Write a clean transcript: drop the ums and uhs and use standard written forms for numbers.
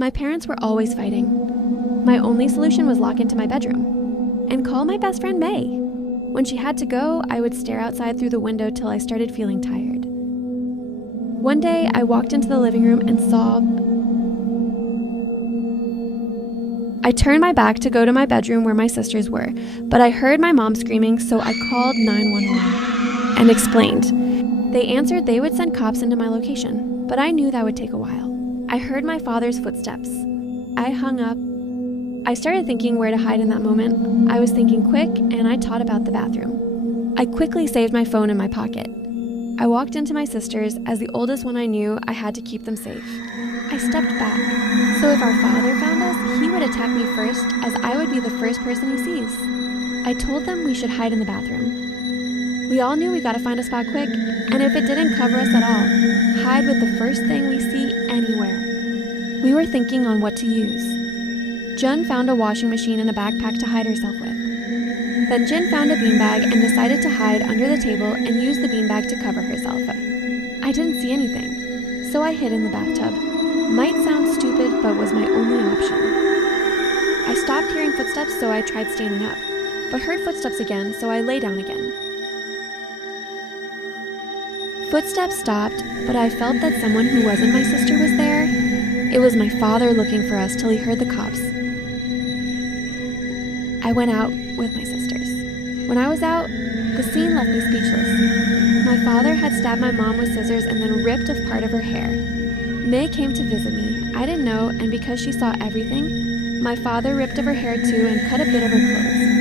My parents were always fighting. My only solution was lock into my bedroom and call my best friend May. When she had to go, I would stare outside through the window till I started feeling tired. One day, I walked into the living room and sobbed. I turned my back to go to my bedroom where my sisters were, but I heard my mom screaming, so I called 911 and explained. They answered they would send cops into my location, but I knew that would take a while. I heard my father's footsteps. I hung up. I started thinking where to hide in that moment. I was thinking quick, and I thought about the bathroom. I quickly saved my phone in my pocket. I walked into my sisters. As the oldest one I knew, I had to keep them safe. I stepped back, so if our father found us, he would attack me first, as I would be the first person he sees. I told them we should hide in the bathroom. We all knew we gotta find a spot quick, and if it didn't cover us at all, hide with the first thing we see anywhere. We were thinking on what to use. Jun found a washing machine and a backpack to hide herself with. Then Jin found a beanbag and decided to hide under the table and use the beanbag to cover herself. I didn't see anything, so I hid in the bathtub. Might sound stupid, but was my only option. I stopped hearing footsteps, so I tried standing up, but heard footsteps again, so I lay down again. Footsteps stopped, but I felt that someone who wasn't my sister was there. It was my father looking for us till he heard the cops. I went out with my sisters. When I was out, the scene left me speechless. My father had stabbed my mom with scissors and then ripped a part of her hair. May came to visit me. I didn't know, and because she saw everything, my father ripped of her hair too and cut a bit of her clothes.